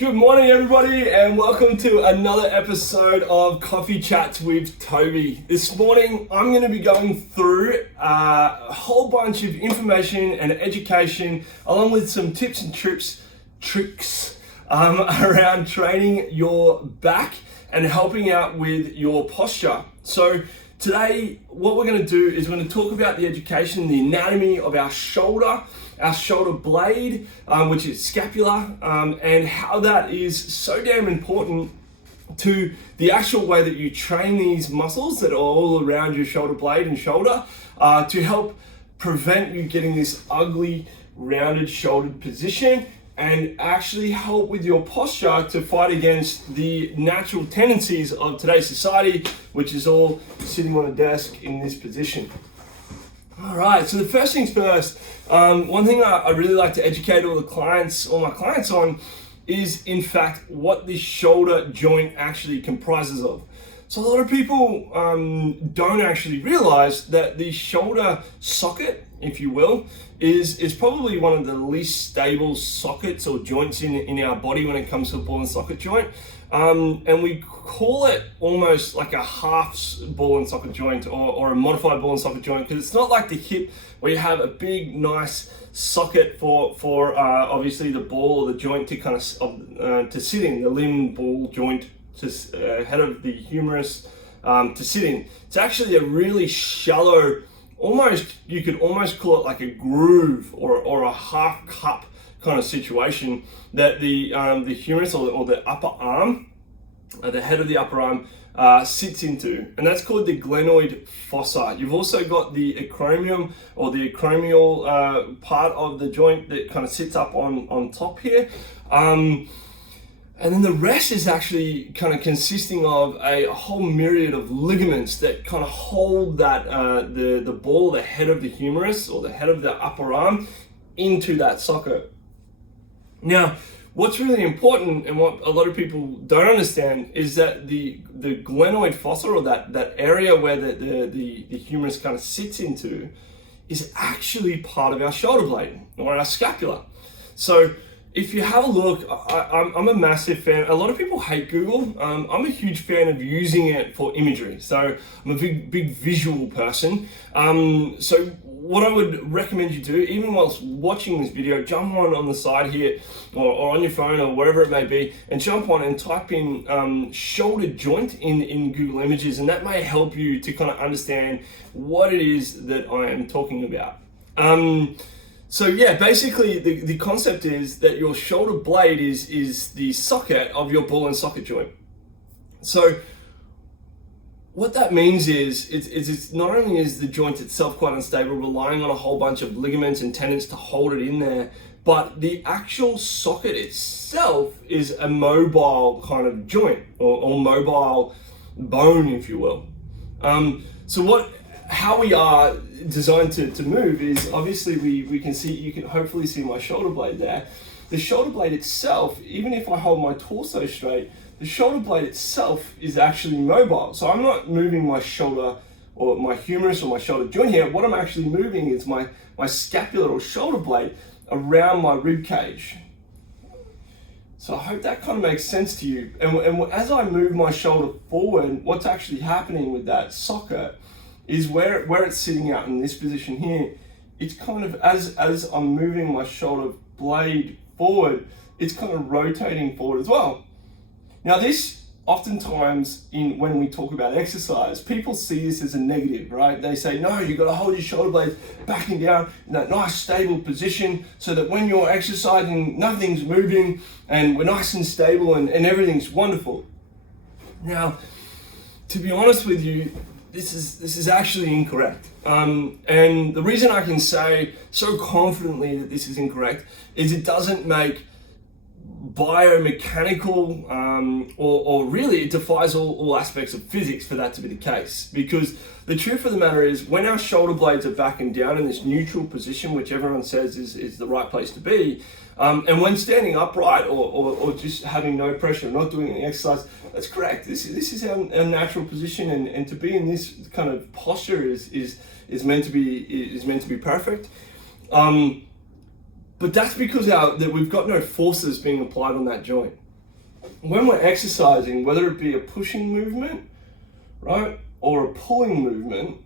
Good morning, everybody, and welcome to another episode of Coffee Chats with Toby. This morning, I'm going to be going through a whole bunch of information and education, along with some tips and tricks around training your back and helping out with your posture. So today, what we're going to do is we're going to talk about the education, the anatomy of our shoulder blade, which is scapula, and how that is so damn important to the actual way that you train these muscles that are all around your shoulder blade and shoulder to help prevent you getting this ugly, rounded, shouldered position and actually help with your posture to fight against the natural tendencies of today's society, which is all sitting on a desk in this position. All right, so the first things first, one thing I really like to educate all my clients on is, in fact, what the shoulder joint actually comprises of. So a lot of people don't actually realize that the shoulder socket, if you will, is probably one of the least stable sockets or joints in our body when it comes to the ball and socket joint. And we call it almost like a half ball and socket joint or a modified ball and socket joint, because it's not like the hip where you have a big, nice socket for obviously the ball or the joint to kind of to sit in, the limb ball joint to head of the humerus to sit in. It's actually a really shallow, you could almost call it like a groove or a half cup kind of situation that the humerus or the upper arm, the head of the upper arm sits into, and that's called the glenoid fossa. You've also got the acromion or the acromial part of the joint that kind of sits up on top here. And then the rest is actually kind of consisting of a whole myriad of ligaments that kind of hold that the ball, the head of the humerus or the head of the upper arm into that socket. Now, what's really important and what a lot of people don't understand is that the glenoid fossa, or that area where the humerus kind of sits into, is actually part of our shoulder blade or our scapula. So if you have a look, I'm a massive fan. A lot of people hate Google. I'm a huge fan of using it for imagery. So I'm a big visual person. So what I would recommend you do, even whilst watching this video, jump on the side here or on your phone or wherever it may be, and jump on and type in shoulder joint in Google Images, and that may help you to kind of understand what it is that I am talking about. So yeah, basically the concept is that your shoulder blade is the socket of your ball and socket joint. So what that means is it's not only is the joint itself quite unstable, relying on a whole bunch of ligaments and tendons to hold it in there, but the actual socket itself is a mobile kind of joint or mobile bone, if you will. How we are designed to move is, obviously we can see, you can hopefully see my shoulder blade there. The shoulder blade itself, even if I hold my torso straight, the shoulder blade itself is actually mobile. So I'm not moving my shoulder or my humerus or my shoulder joint here. What I'm actually moving is my scapula or shoulder blade around my rib cage. So I hope that kind of makes sense to you. And as I move my shoulder forward, what's actually happening with that socket is where it's sitting out in this position here, it's kind of, as I'm moving my shoulder blade forward, it's kind of rotating forward as well. Now this, oftentimes when we talk about exercise, people see this as a negative, right? They say, no, you've got to hold your shoulder blades back and down in that nice stable position so that when you're exercising, nothing's moving and we're nice and stable and everything's wonderful. Now, to be honest with you, this is actually incorrect. And the reason I can say so confidently that this is incorrect is it doesn't make biomechanical or really it defies all aspects of physics for that to be the case. Because the truth of the matter is, when our shoulder blades are back and down in this neutral position, which everyone says is the right place to be, and when standing upright or just having no pressure, not doing any exercise, that's correct. This is our natural position, and to be in this kind of posture is meant to be perfect. But that's because that we've got no forces being applied on that joint. when we're exercising, whether it be a pushing movement, right, or a pulling movement,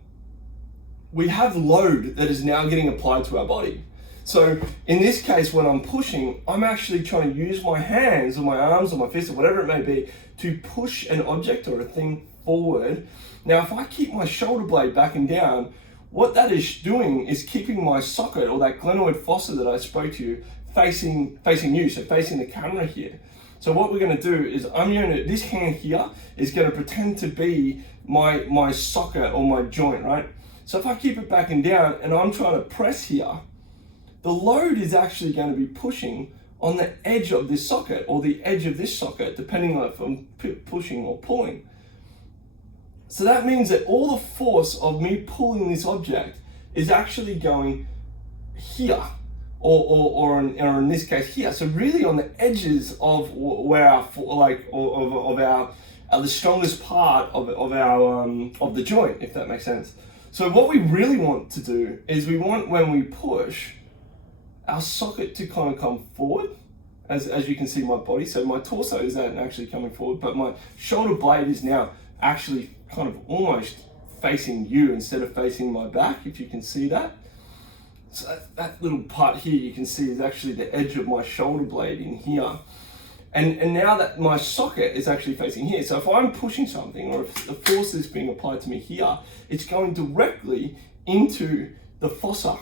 we have load that is now getting applied to our body. So in this case, when I'm pushing, I'm actually trying to use my hands or my arms or my fists or whatever it may be to push an object or a thing forward. Now, if I keep my shoulder blade back and down, what that is doing is keeping my socket or that glenoid fossa that I spoke to you facing you, so facing the camera here. So what we're going to do is this hand here is going to pretend to be my socket or my joint, right? So if I keep it back and down and I'm trying to press here, the load is actually going to be pushing on the edge of this socket or the edge of this socket, depending on if I'm pushing or pulling. So that means that all the force of me pulling this object is actually going here, or in this case here. So really on the edges of where our the strongest part of the joint, if that makes sense. So what we really want to do is we want, when we push, our socket to kind of come forward, as you can see my body. So my torso is actually coming forward, but my shoulder blade is now actually kind of almost facing you instead of facing my back, if you can see that. So that little part here you can see is actually the edge of my shoulder blade in here. And now that my socket is actually facing here, so if I'm pushing something or if the force is being applied to me here, it's going directly into the fossa,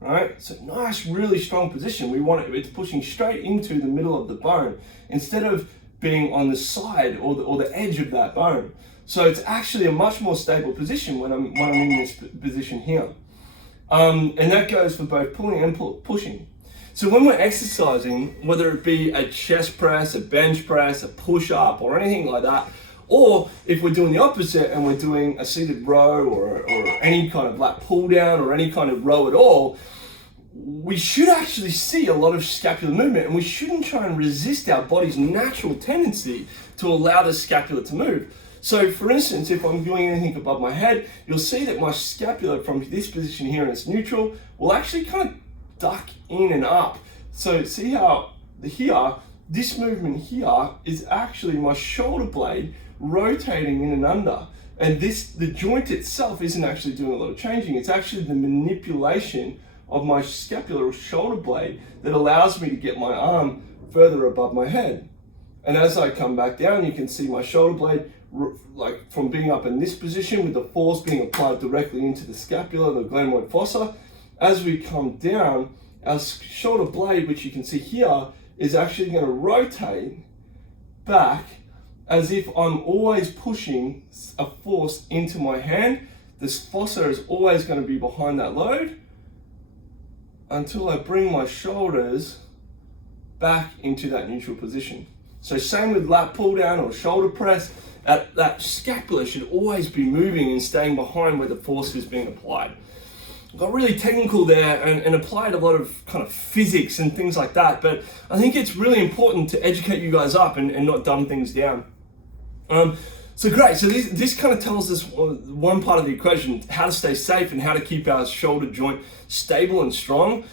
right? So nice, really strong position. It's pushing straight into the middle of the bone instead of being on the side or the edge of that bone. So it's actually a much more stable position when I'm in this position here. And that goes for both pulling and pushing. So when we're exercising, whether it be a chest press, a bench press, a push-up, or anything like that, or if we're doing the opposite and we're doing a seated row or any kind of lat pull down or any kind of row at all, we should actually see a lot of scapular movement, and we shouldn't try and resist our body's natural tendency to allow the scapula to move. So for instance, if I'm doing anything above my head, you'll see that my scapula from this position here, and it's neutral, will actually kind of duck in and up. So see how here, this movement here is actually my shoulder blade rotating in and under. And the joint itself isn't actually doing a lot of changing. It's actually the manipulation of my scapular shoulder blade that allows me to get my arm further above my head. And as I come back down, you can see my shoulder blade, like from being up in this position with the force being applied directly into the scapula, the glenoid fossa. As we come down, our shoulder blade, which you can see here, is actually going to rotate back as if I'm always pushing a force into my hand. This fossa is always going to be behind that load until I bring my shoulders back into that neutral position. So same with lat pull down or shoulder press, that scapula should always be moving and staying behind where the force is being applied. Got really technical there and applied a lot of kind of physics and things like that, but I think it's really important to educate you guys up and not dumb things down. So great, so this kind of tells us one part of the equation, how to stay safe and how to keep our shoulder joint stable and strong.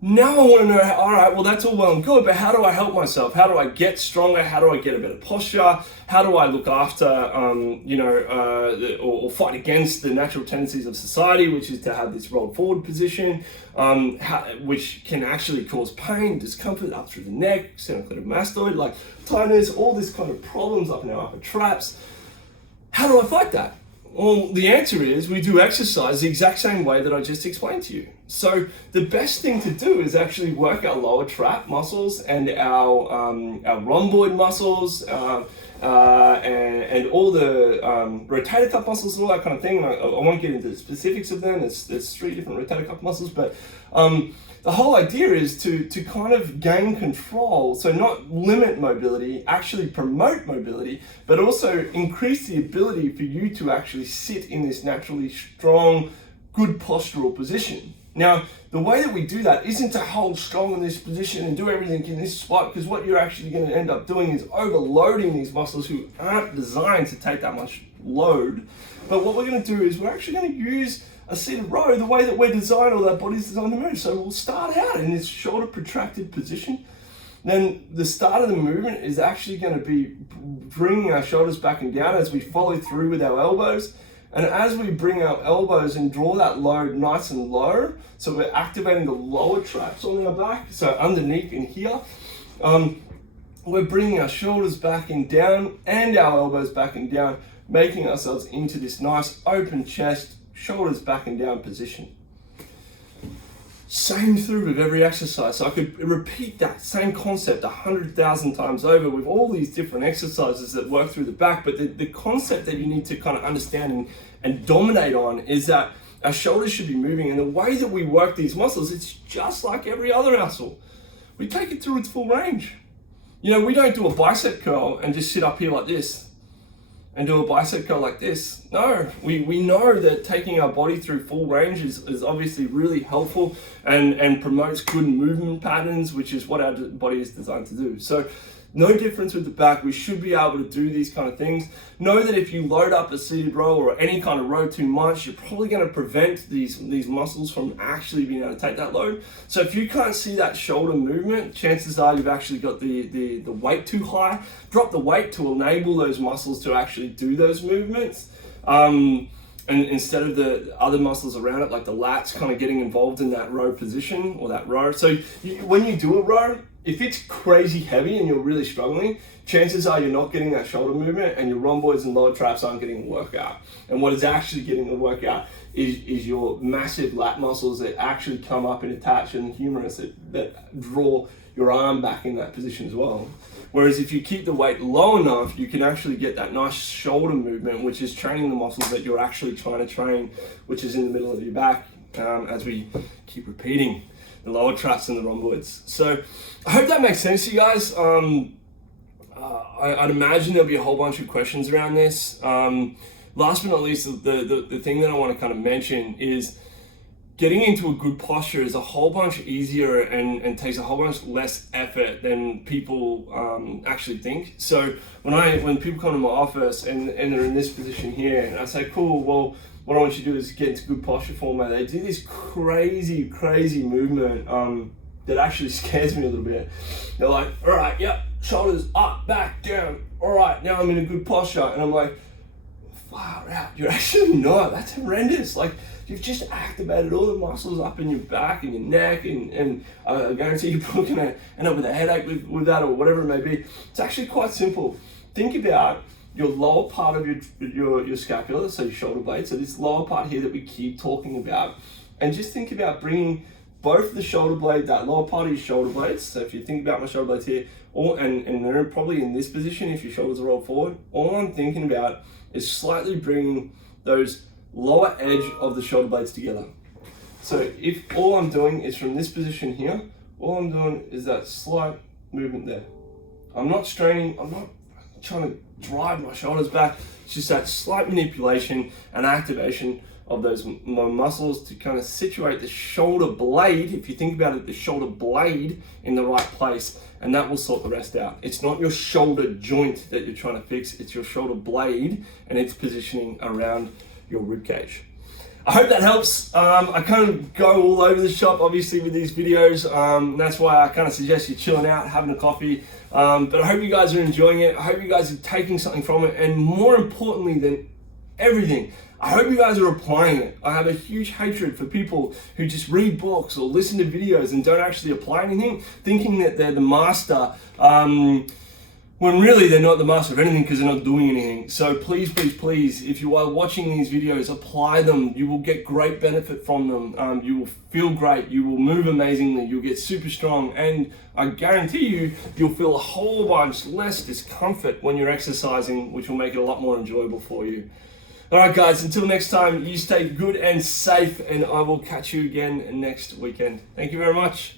Now I want to know, all right, well that's all well and good, but how do I help myself? How do I get stronger? How do I get a better posture? How do I look after, or fight against the natural tendencies of society, which is to have this rolled forward position, which can actually cause pain, discomfort up through the neck, sternocleidomastoid, like tightness, all this kind of problems up in our upper traps. How do I fight that? Well, the answer is we do exercise the exact same way that I just explained to you. So the best thing to do is actually work our lower trap muscles and our rhomboid muscles and all the rotator cuff muscles and all that kind of thing. I won't get into the specifics of them. There's 3 different rotator cuff muscles, but the whole idea is to kind of gain control, so not limit mobility, actually promote mobility, but also increase the ability for you to actually sit in this naturally strong, good postural position. Now, the way that we do that isn't to hold strong in this position and do everything in this spot, because what you're actually going to end up doing is overloading these muscles who aren't designed to take that much load. But what we're going to do is we're actually going to use a seated row the way that we're designed, or that body's designed to move. So we'll start out in this shoulder protracted position. then the start of the movement is actually going to be bringing our shoulders back and down as we follow through with our elbows. And as we bring our elbows and draw that load nice and low, so we're activating the lower traps on our back, so underneath in here, we're bringing our shoulders back and down and our elbows back and down, making ourselves into this nice open chest, shoulders back and down position. Same through with every exercise. So I could repeat that same concept 100,000 times over with all these different exercises that work through the back. But the concept that you need to kind of understand and dominate on is that our shoulders should be moving. And the way that we work these muscles, it's just like every other muscle. We take it through its full range. You know, we don't do a bicep curl and just sit up here like this and do a bicep curl like this. No, we know that taking our body through full range is obviously really helpful and promotes good movement patterns, which is what our body is designed to do. So no difference with the back. We should be able to do these kind of things. Know that if you load up a seated row or any kind of row too much, you're probably going to prevent these muscles from actually being able to take that load. So if you can't see that shoulder movement, chances are you've actually got the weight too high. Drop the weight to enable those muscles to actually do those movements. And instead of the other muscles around it, like the lats kind of getting involved in that row position or that row. So when you do a row, if it's crazy heavy and you're really struggling, chances are you're not getting that shoulder movement and your rhomboids and lower traps aren't getting a workout. And what is actually getting a workout is your massive lat muscles that actually come up and attach and the humerus that draw your arm back in that position as well. Whereas if you keep the weight low enough, you can actually get that nice shoulder movement, which is training the muscles that you're actually trying to train, which is in the middle of your back, as we keep repeating, the lower traps and the rhomboids. So I hope that makes sense to you guys. I'd imagine there'll be a whole bunch of questions around this. Last but not least, the thing that I want to kind of mention is getting into a good posture is a whole bunch easier and takes a whole bunch less effort than people actually think. So when people come to my office and they're in this position here, and I say, cool, well, what I want you to do is get into good posture format. They do this crazy movement that actually scares me a little bit. They're like, all right, yep, shoulders up, back, down. All right, now I'm in a good posture. And I'm like, far out, you're actually not. That's horrendous. Like, you've just activated all the muscles up in your back and your neck, and I guarantee you're probably gonna end up with a headache with that or whatever it may be. It's actually quite simple. Think about your lower part of your scapula, so your shoulder blade, so this lower part here that we keep talking about, and just think about bringing both the shoulder blade, that lower part of your shoulder blades, so if you think about my shoulder blades here, and they're probably in this position if your shoulders are rolled forward, all I'm thinking about is slightly bringing those lower edge of the shoulder blades together. So if all I'm doing is from this position here, all I'm doing is that slight movement there. I'm not straining, I'm not trying to drive my shoulders back. It's just that slight manipulation and activation of those muscles to kind of situate the shoulder blade, if you think about it, the shoulder blade in the right place, and that will sort the rest out. It's not your shoulder joint that you're trying to fix, it's your shoulder blade and its positioning around your rib cage. I hope that helps. I kind of go all over the shop, obviously, with these videos. That's why I kind of suggest you chilling out, having a coffee. But I hope you guys are enjoying it. I hope you guys are taking something from it. And more importantly than everything, I hope you guys are applying it. I have a huge hatred for people who just read books or listen to videos and don't actually apply anything, thinking that they're the master, when really they're not the master of anything because they're not doing anything. So please, if you are watching these videos, apply them. You will get great benefit from them. You will feel great. You will move amazingly. You'll get super strong. And I guarantee you, you'll feel a whole bunch less discomfort when you're exercising, which will make it a lot more enjoyable for you. All right, guys, until next time, you stay good and safe, and I will catch you again next weekend. Thank you very much.